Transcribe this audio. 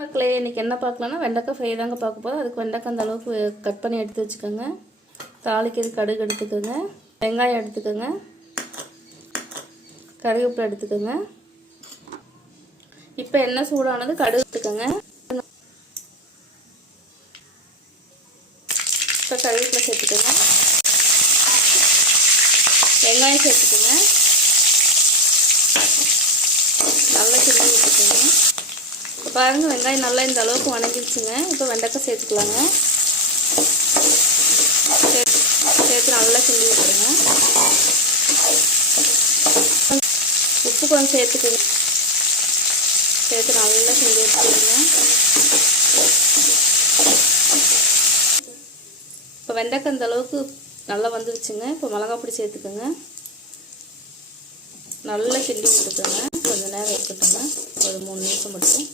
மக்களே, இன்றைக்கி என்ன பார்க்கலான்னா வெண்டைக்காய் ஃப்ரை தாங்க பார்க்க போகிறோம். அதுக்கு வெண்டைக்காய் அந்த அளவுக்கு கட் பண்ணி எடுத்து வச்சுக்கோங்க. தாளிக்கிறது கடுகு எடுத்துக்கோங்க, வெங்காயம் எடுத்துக்கோங்க, கருவேப்பிலை எடுத்துக்கோங்க. இப்போ எண்ணெய் சூடானது கடுகு எடுத்துக்கோங்க. இப்போ கருவேப்பிலை சேர்த்துக்கோங்க, வெங்காயம் சேர்த்துக்கோங்க, நல்லா கிண்டி விட்டுக்கோங்க. இப்போ பாருங்கள், வெங்காயம் நல்லா இந்த அளவுக்கு வணங்கிடுச்சுங்க. இப்போ வெண்டைக்காய் சேர்த்துக்கலாங்க. சேர்த்து நல்லா கிண்டி விட்டுருங்க. உப்பு கொஞ்சம் சேர்த்துக்கோங்க. சேர்த்து நல்லா கிண்டி வச்சுக்கோங்க. இப்போ வெண்டைக்காய் இந்த அளவுக்கு நல்லா வந்துருச்சுங்க. இப்போ மிளகாய் பொடி சேர்த்துக்கோங்க. நல்லா கிண்டி விட்டுக்கோங்க. கொஞ்சம் நேரம் இருக்கட்டுங்க, ஒரு 3 நிமிஷம் மட்டும்.